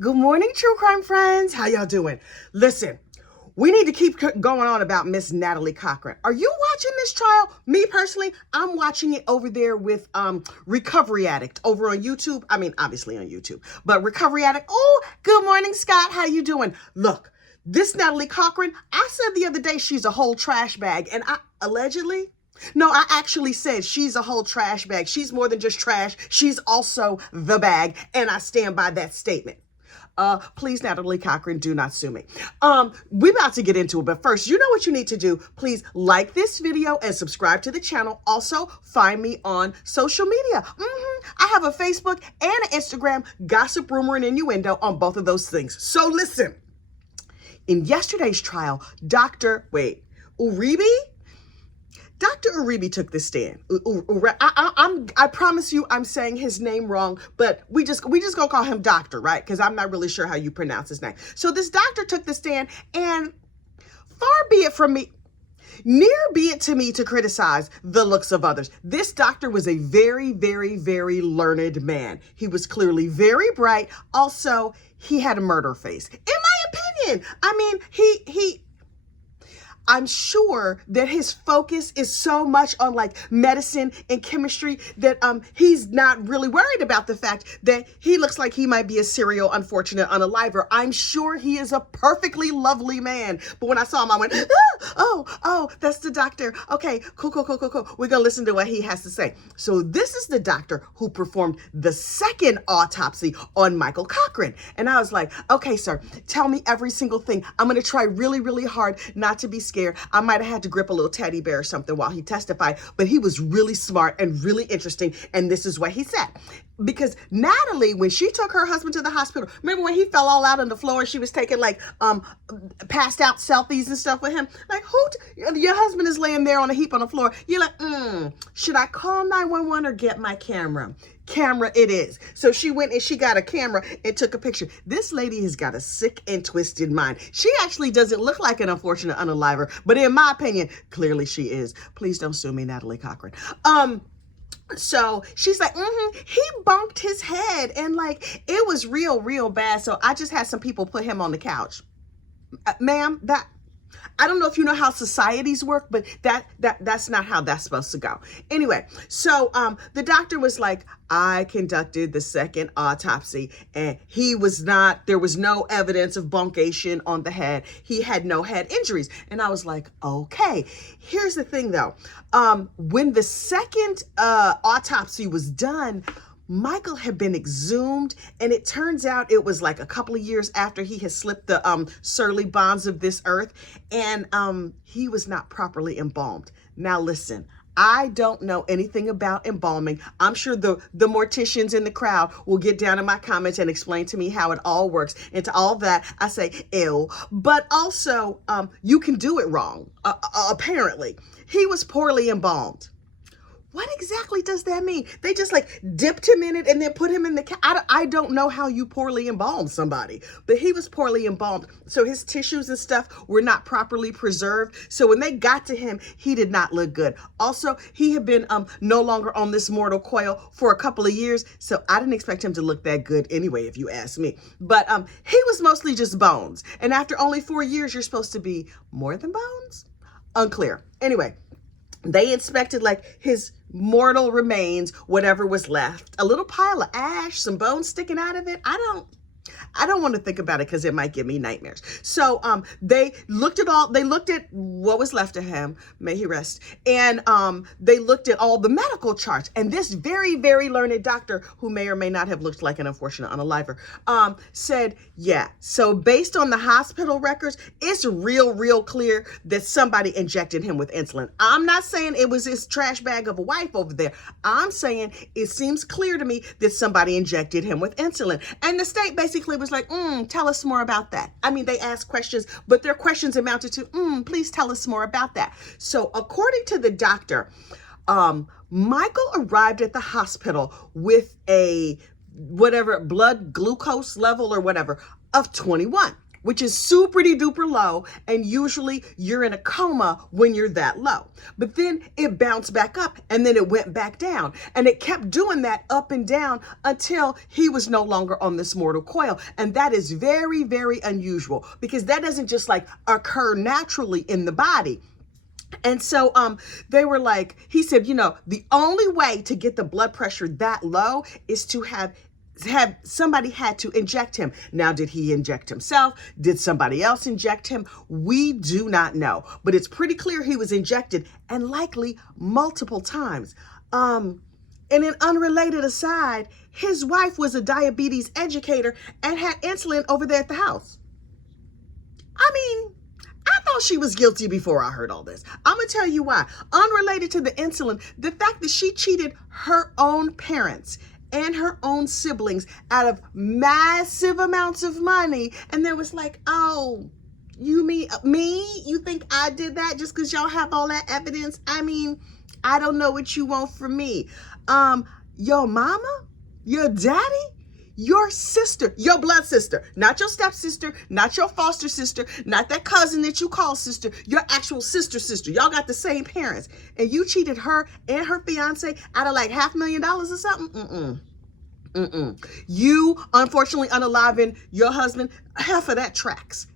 Good morning, true crime friends. How y'all doing? Listen, we need to keep going on about Miss Natalie Cochran. Are you watching this trial? Me personally, I'm watching it over there with Recovery Addict over on YouTube. I mean, obviously on YouTube, but Recovery Addict. Oh, good morning, Scott. How you doing? Look, this Natalie Cochran, I said the other day she's a whole trash bag, and I actually said she's a whole trash bag. She's more than just trash. She's also the bag, and I stand by that statement. Please, Natalie Cochran, do not sue me. We're about to get into it, but first, you know what you need to do. Please like this video and subscribe to the channel. Also, find me on social media. I have a Facebook and an Instagram, Gossip, Rumor, and Innuendo on both of those things. So listen, in yesterday's trial, Dr. Uribe took the stand. I promise you, I'm saying his name wrong, but we just gonna call him Doctor, right? Because I'm not really sure how you pronounce his name. So this doctor took the stand, and near be it to me to criticize the looks of others. This doctor was a very, very, very learned man. He was clearly very bright. Also, he had a murder face. In my opinion, I mean, I'm sure that his focus is so much on like medicine and chemistry that he's not really worried about the fact that he looks like he might be a serial unfortunate unaliver. I'm sure he is a perfectly lovely man. But when I saw him, I went, oh, that's the doctor. Okay, cool. We're gonna listen to what he has to say. So this is the doctor who performed the second autopsy on Michael Cochran. And I was like, okay, sir, tell me every single thing. I'm gonna try really, really hard not to be scared. I might have had to grip a little teddy bear or something while he testified, but he was really smart and really interesting. And this is what he said. Because Natalie, when she took her husband to the hospital, remember when he fell all out on the floor and she was taking like passed out selfies and stuff with him? Like, your husband is laying there on a heap on the floor. You're like, should I call 911 or get my camera? Camera it is. So she went and she got a camera and took a picture. This lady has got a sick and twisted mind. She actually doesn't look like an unfortunate unaliver, but in my opinion, clearly she is. Please don't sue me, Natalie Cochran. So she's like, he bumped his head and like, it was real bad. So I just had some people put him on the couch. Ma'am, I don't know if you know how societies work, but that's not how that's supposed to go. Anyway, so the doctor was like, I conducted the second autopsy and there was no evidence of bunkation on the head. He had no head injuries. And I was like, okay. Here's the thing though. When the second autopsy was done, Michael had been exhumed, and it turns out it was like a couple of years after he had slipped the surly bonds of this earth, and he was not properly embalmed. Now listen, I don't know anything about embalming. I'm sure the morticians in the crowd will get down in my comments and explain to me how it all works. And to all that, I say, ew. But also, you can do it wrong, apparently. He was poorly embalmed. What exactly does that mean? They just like dipped him in it and then put him in the I don't know how you poorly embalm somebody, but he was poorly embalmed. So his tissues and stuff were not properly preserved. So when they got to him, he did not look good. Also, he had been no longer on this mortal coil for a couple of years. So I didn't expect him to look that good anyway, if you ask me. But he was mostly just bones. And after only 4 years, you're supposed to be more than bones? Unclear. Anyway, they inspected like his mortal remains, whatever was left, a little pile of ash, some bones sticking out of it. I don't want to think about it because it might give me nightmares. So they looked at what was left of him, may he rest, and they looked at all the medical charts. And this very, very learned doctor, who may or may not have looked like an unfortunate unaliver, said, yeah, so based on the hospital records, it's real clear that somebody injected him with insulin. I'm not saying it was his trash bag of a wife over there. I'm saying it seems clear to me that somebody injected him with insulin. And the state basically was like, tell us more about that. I mean, they asked questions, but their questions amounted to, please tell us more about that. So according to the doctor, Michael arrived at the hospital with a blood glucose level or whatever of 21. which is super duper low, and usually you're in a coma when you're that low. But then it bounced back up, and then it went back down, and it kept doing that up and down until he was no longer on this mortal coil. And that is very, very unusual, because that doesn't just like occur naturally in the body. And so they were like, he said, the only way to get the blood pressure that low is to have somebody had to inject him. Now, did he inject himself? Did somebody else inject him? We do not know, but it's pretty clear he was injected, and likely multiple times. And an unrelated aside, his wife was a diabetes educator and had insulin over there at the house. I mean, I thought she was guilty before I heard all this. I'm going to tell you why. Unrelated to the insulin, the fact that she cheated her own parents and her own siblings out of massive amounts of money, and then was like, oh, you mean me? You think I did that just because y'all have all that evidence? I mean, I don't know what you want from me. Your mama, your daddy, your sister, your blood sister, not your stepsister, not your foster sister, not that cousin that you call sister, your actual sister. Y'all got the same parents, and you cheated her and her fiance out of like $500,000 or something. You unfortunately unaliving your husband. Half of that tracks.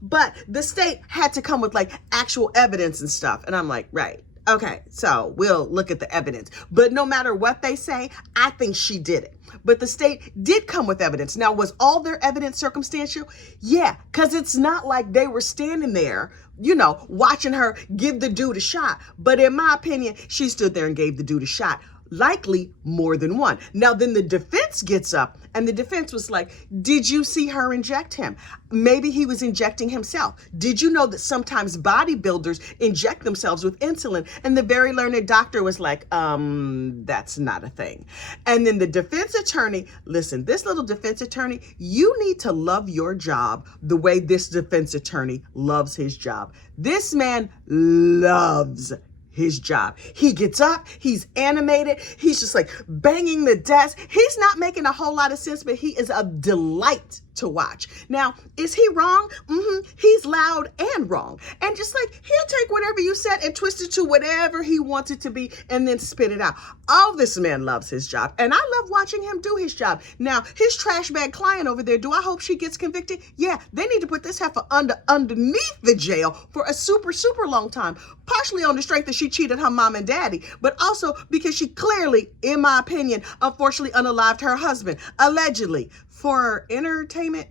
But the state had to come with like actual evidence and stuff, and I'm like, right. Okay, so we'll look at the evidence. But no matter what they say, I think she did it. But the state did come with evidence. Now, was all their evidence circumstantial? Yeah, because it's not like they were standing there, watching her give the dude a shot. But in my opinion, she stood there and gave the dude a shot. Likely more than one. Now, then the defense gets up, and the defense was like, did you see her inject him? Maybe he was injecting himself. Did you know that sometimes bodybuilders inject themselves with insulin? And the very learned doctor was like, that's not a thing. And then the defense attorney, listen, this little defense attorney, you need to love your job the way this defense attorney loves his job. This man loves his job. He gets up, he's animated, he's just like banging the desk. He's not making a whole lot of sense, but he is a delight to watch. Now, is he wrong? He's loud and wrong. And just like, he'll take whatever you said and twist it to whatever he wants it to be and then spit it out. Oh, this man loves his job. And I love watching him do his job. Now, his trash bag client over there, do I hope she gets convicted? Yeah, they need to put this heifer underneath the jail for a super, super long time. Partially on the strength that she cheated her mom and daddy, but also because she clearly, in my opinion, unfortunately unalived her husband, allegedly, for entertainment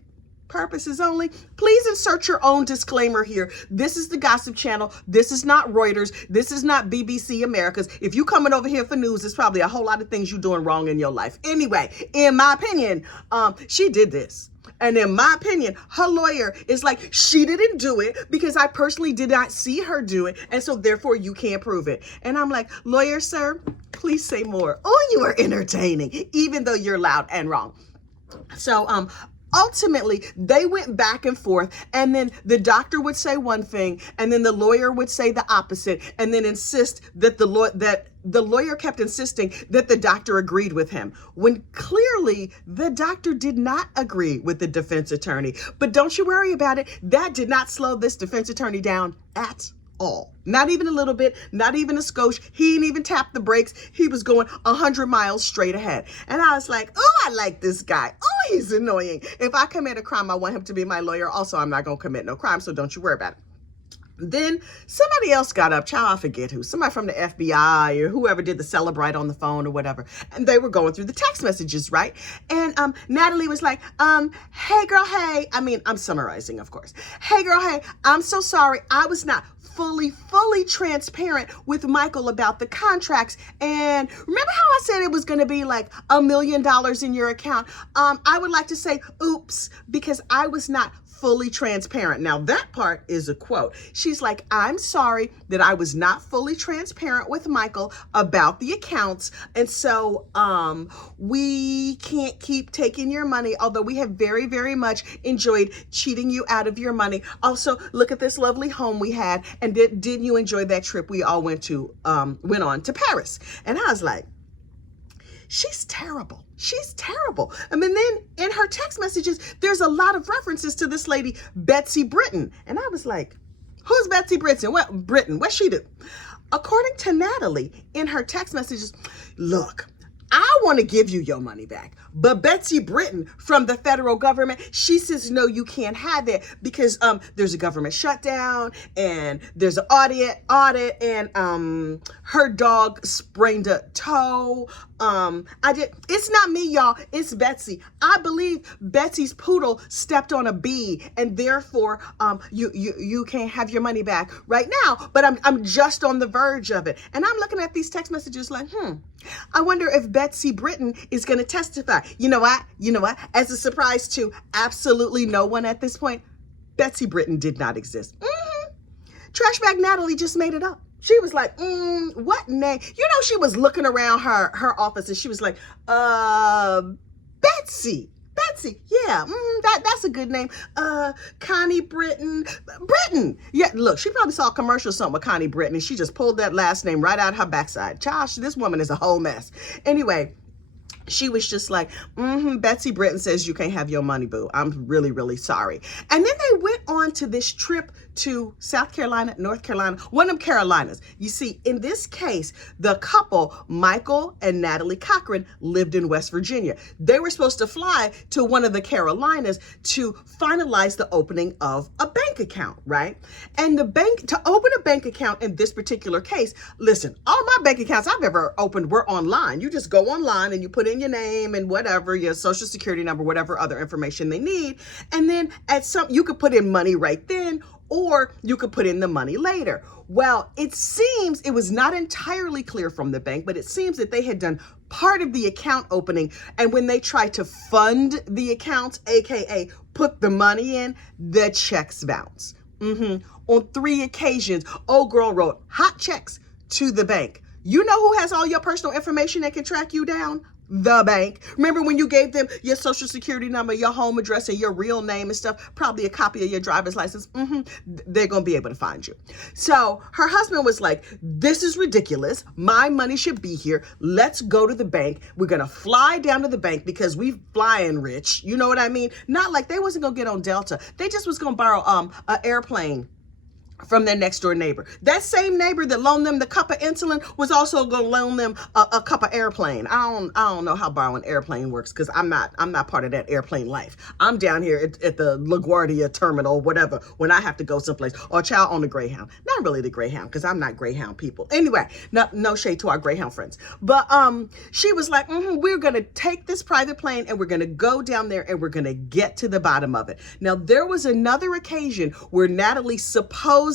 purposes only. Please insert your own disclaimer here. This is the Gossip Channel. This is not Reuters. This is not BBC America's. If you coming over here for news, there's probably a whole lot of things you're doing wrong in your life. Anyway, in my opinion, she did this. And in my opinion, her lawyer is like, she didn't do it because I personally did not see her do it. And so therefore you can't prove it. And I'm like, lawyer, sir, please say more. Oh, you are entertaining, even though you're loud and wrong. So, ultimately, they went back and forth, and then the doctor would say one thing, and then the lawyer would say the opposite, and then insist that the lawyer kept insisting that the doctor agreed with him, when clearly the doctor did not agree with the defense attorney. But don't you worry about it. That did not slow this defense attorney down at all. Not even a little bit, not even a skosh. He didn't even tap the brakes. He was going 100 miles straight ahead. And I was like, oh, I like this guy. Oh, he's annoying. If I commit a crime, I want him to be my lawyer. Also, I'm not going to commit no crime, so don't you worry about it. Then somebody else got up, child, I forget who, somebody from the FBI or whoever did the Celebrite on the phone or whatever. And they were going through the text messages, right? And Natalie was like, hey girl, hey, I'm summarizing, of course. Hey girl, hey, I'm so sorry. I was not fully transparent with Michael about the contracts. And remember how I said it was going to be like $1 million in your account? I would like to say, oops, because I was not fully transparent. Now that part is a quote. She's like, I'm sorry that I was not fully transparent with Michael about the accounts. And so we can't keep taking your money, although we have very, very much enjoyed cheating you out of your money. Also, look at this lovely home we had. And didn't you enjoy that trip we all went on to Paris? And I was like, she's terrible. She's terrible. I mean, then in her text messages, there's a lot of references to this lady, Betsy Britton. And I was like, who's Betsy Britton? What's she do? According to Natalie, in her text messages, look, I want to give you your money back. But Betsy Britton from the federal government, she says, no, you can't have it because there's a government shutdown and there's an audit and her dog sprained a toe. It's not me, y'all. It's Betsy. I believe Betsy's poodle stepped on a bee and therefore you can't have your money back right now. But I'm just on the verge of it. And I'm looking at these text messages like, I wonder if Betsy Britton is going to testify. You know what? As a surprise to absolutely no one at this point, Betsy Britton did not exist. Trash bag Natalie just made it up. She was like, what name? You know, she was looking around her office and she was like, Betsy, yeah, that's a good name. Connie Britton. Yeah, look, she probably saw a commercial or something with Connie Britton and she just pulled that last name right out of her backside. Josh, this woman is a whole mess. Anyway, she was just like, Betsy Britton says you can't have your money, boo. I'm really, really sorry. And then they went on to this trip to South Carolina, North Carolina, one of them Carolinas. You see, in this case, the couple, Michael and Natalie Cochran, lived in West Virginia. They were supposed to fly to one of the Carolinas to finalize the opening of a bank account, right? And to open a bank account in this particular case, listen, all my bank accounts I've ever opened were online. You just go online and you put in your name and whatever, your social security number, whatever other information they need. And then you could put in money right then, or you could put in the money later. Well, it seems it was not entirely clear from the bank, but it seems that they had done part of the account opening. And when they tried to fund the accounts, AKA put the money in, the checks bounce. On 3 occasions, old girl wrote hot checks to the bank. You know who has all your personal information that can track you down? The bank. Remember when you gave them your social security number, your home address, and your real name and stuff, probably a copy of your driver's license? They're going to be able to find you. So her husband was like, this is ridiculous. My money should be here. Let's go to the bank. We're going to fly down to the bank because we flying rich. You know what I mean? Not like they wasn't going to get on Delta. They just was going to borrow an airplane from their next door neighbor. That same neighbor that loaned them the cup of insulin was also going to loan them a cup of airplane. I don't know how borrowing airplane works because I'm not part of that airplane life. I'm down here at the LaGuardia terminal, whatever, when I have to go someplace. Or child on the Greyhound. Not really the Greyhound because I'm not Greyhound people. Anyway, no shade to our Greyhound friends. But she was like, we're going to take this private plane and we're going to go down there and we're going to get to the bottom of it. Now, there was another occasion where Natalie supposedly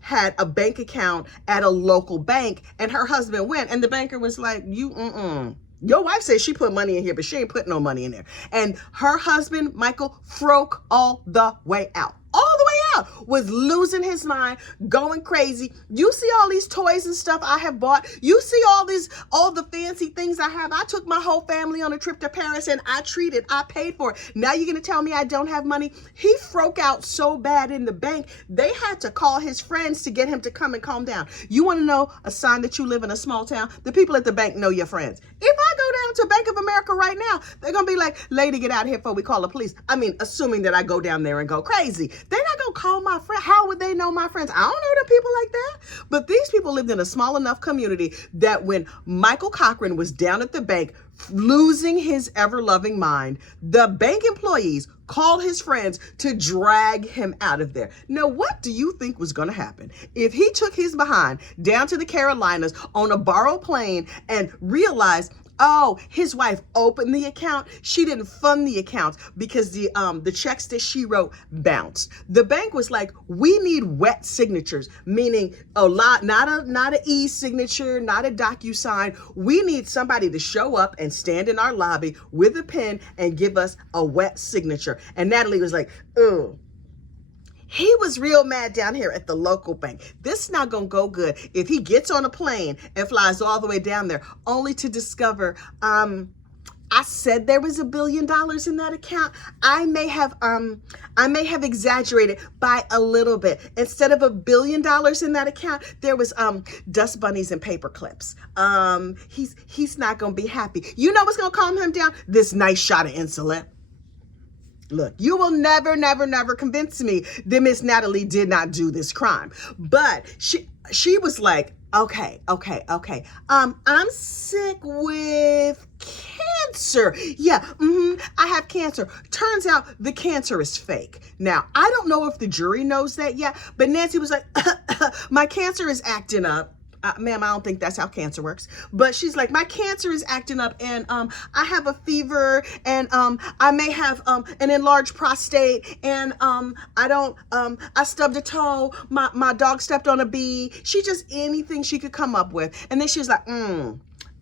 had a bank account at a local bank and her husband went and the banker was like, your wife says she put money in here, but she ain't put no money in there. And her husband, Michael, froke all the way out. Was losing his mind, going crazy. You see all these toys and stuff I have bought. You see all the fancy things I have. I took my whole family on a trip to Paris and I paid for it. Now you're going to tell me I don't have money? He froke out so bad in the bank, they had to call his friends to get him to come and calm down. You want to know a sign that you live in a small town? The people at the bank know your friends. If I go down to Bank of America right now, they're going to be like, lady, get out here before we call the police. I mean, assuming that I go down there and go crazy. They're not going to call my friend. How would they know my friends? I don't know the people like that. But these people lived in a small enough community that when Michael Cochran was down at the bank losing his ever-loving mind, the bank employees called his friends to drag him out of there. Now, what do you think was going to happen if he took his behind down to the Carolinas on a borrowed plane and realized, oh, his wife opened the account. She didn't fund the account because the checks that she wrote bounced. The bank was like, we need wet signatures, meaning not an e-signature, not a DocuSign. We need somebody to show up and stand in our lobby with a pen and give us a wet signature. And Natalie was like, oh. He was real mad down here at the local bank. This is not going to go good if he gets on a plane and flies all the way down there only to discover I said there was $1 billion in that account. I may have exaggerated by a little bit. Instead of $1 billion in that account, there was dust bunnies and paper clips. He's not gonna be happy. You know what's gonna calm him down? This nice shot of insulin. Look, you will never, never, never convince me that Miss Natalie did not do this crime. But she was like, okay. I'm sick with cancer. Yeah, I have cancer. Turns out the cancer is fake. Now, I don't know if the jury knows that yet, but Nancy was like, my cancer is acting up. Ma'am, I don't think that's how cancer works. But she's like, my cancer is acting up, and I have a fever, and I may have an enlarged prostate, and I stubbed a toe, my dog stepped on a bee. She just anything she could come up with. And then she was like,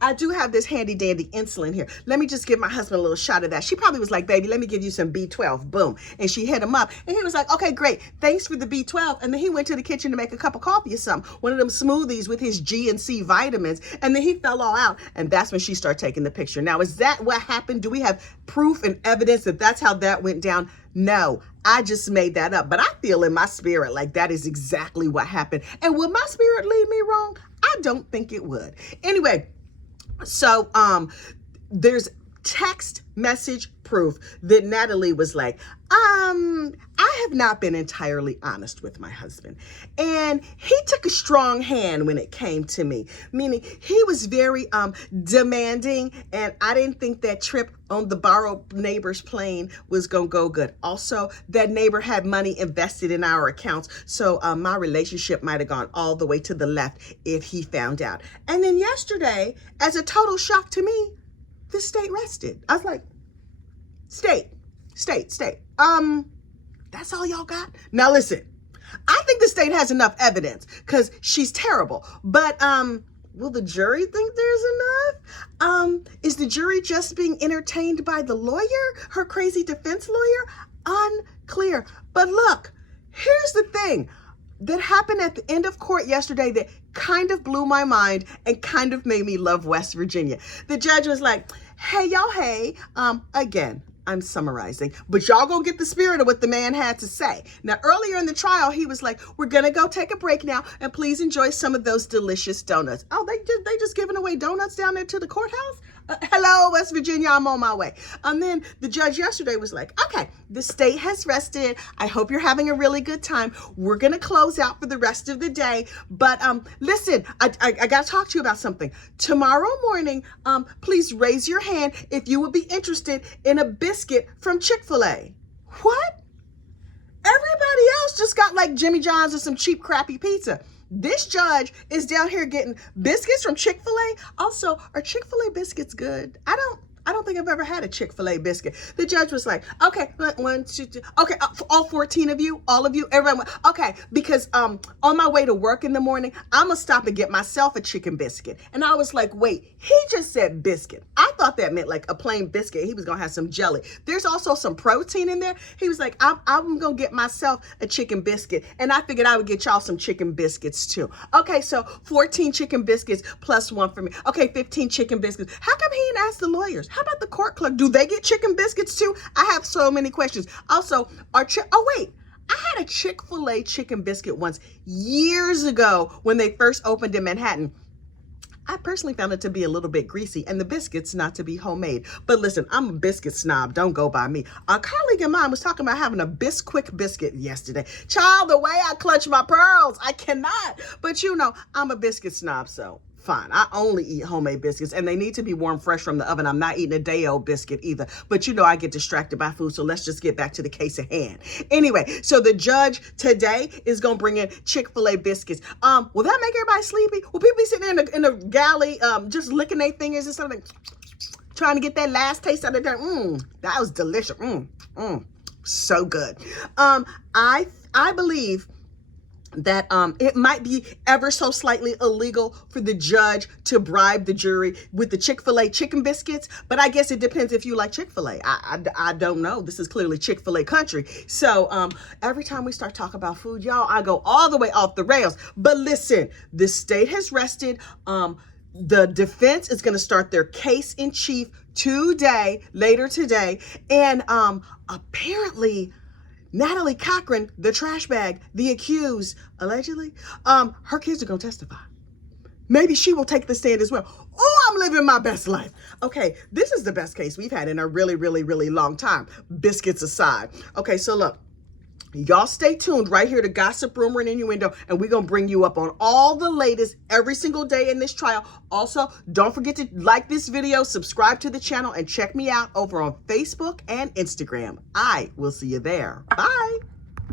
I do have this handy dandy insulin here. Let me just give my husband a little shot of that. She probably was like, baby, let me give you some B12. Boom. And she hit him up. And he was like, okay, great. Thanks for the B12. And then he went to the kitchen to make a cup of coffee or something. One of them smoothies with his G and C vitamins. And then he fell all out. And that's when she started taking the picture. Now, is that what happened? Do we have proof and evidence that that's how that went down? No, I just made that up. But I feel in my spirit like that is exactly what happened. And would my spirit lead me wrong? I don't think it would. Anyway, so there's text message proof that Natalie was like, I have not been entirely honest with my husband. And he took a strong hand when it came to me, meaning he was very demanding, and I didn't think that trip on the borrowed neighbor's plane was gonna go good. Also, that neighbor had money invested in our accounts, so my relationship might have gone all the way to the left if he found out. And then yesterday, as a total shock to me, the state rested. I was like, state. That's all y'all got? Now listen, I think the state has enough evidence because she's terrible. But will the jury think there's enough? Is the jury just being entertained by the lawyer, her crazy defense lawyer? Unclear. But look, here's the thing that happened at the end of court yesterday that kind of blew my mind and kind of made me love West Virginia. The judge was like, hey, y'all, hey, again, I'm summarizing, but y'all gonna get the spirit of what the man had to say. Now, earlier in the trial, he was like, we're gonna go take a break now, and please enjoy some of those delicious donuts. Oh, they just giving away donuts down there to the courthouse? Hello, West Virginia, I'm on my way. And then the judge yesterday was like, okay, the state has rested. I hope you're having a really good time. We're gonna close out for the rest of the day. But listen, I gotta talk to you about something. Tomorrow morning, please raise your hand if you would be interested in a biscuit from Chick-fil-A. What? Everybody else just got like Jimmy John's or some cheap, crappy pizza. This judge is down here getting biscuits from Chick-fil-A. Also, are Chick-fil-A biscuits good? I don't think I've ever had a Chick-fil-A biscuit. The judge was like, okay, 1, 2, 3. Okay, all 14 of you, all of you, everyone. Okay, because on my way to work in the morning, I'm gonna stop and get myself a chicken biscuit. And I was like, wait, he just said biscuit. I thought that meant like a plain biscuit. He was gonna have some jelly. There's also some protein in there. He was like, I'm gonna get myself a chicken biscuit. And I figured I would get y'all some chicken biscuits too. Okay, so 14 chicken biscuits plus 1 for me. Okay, 15 chicken biscuits. How come he didn't ask the lawyers? How about the court clerk? Do they get chicken biscuits too? I have so many questions. Also, I had a Chick-fil-A chicken biscuit once years ago when they first opened in Manhattan. I personally found it to be a little bit greasy and the biscuits not to be homemade. But listen, I'm a biscuit snob. Don't go by me. A colleague of mine was talking about having a Bisquick biscuit yesterday. Child, the way I clutch my pearls, I cannot. But you know, I'm a biscuit snob, so fine. I only eat homemade biscuits and they need to be warm fresh from the oven. I'm not eating a day-old biscuit either. But you know I get distracted by food, so let's just get back to the case at hand. Anyway, so the judge today is going to bring in Chick-fil-A biscuits. Will that make everybody sleepy? Will people be sitting there in the galley just licking their fingers and something, trying to get that last taste out of there? That was delicious. So good. I believe that it might be ever so slightly illegal for the judge to bribe the jury with the Chick-fil-A chicken biscuits, but I guess it depends if you like Chick-fil-A. I don't know. This is clearly Chick-fil-A country. So every time we start talking about food, y'all, I go all the way off the rails. But listen, the state has rested. The defense is going to start their case in chief later today. And apparently Natalie Cochran, the trash bag, the accused, allegedly, her kids are gonna testify. Maybe she will take the stand as well. Oh, I'm living my best life. Okay, this is the best case we've had in a really, really, really long time, biscuits aside. Okay, so look, y'all stay tuned right here to Gossip, Rumor, and Innuendo, and we're going to bring you up on all the latest every single day in this trial. Also, don't forget to like this video, subscribe to the channel, and check me out over on Facebook and Instagram. I will see you there. Bye.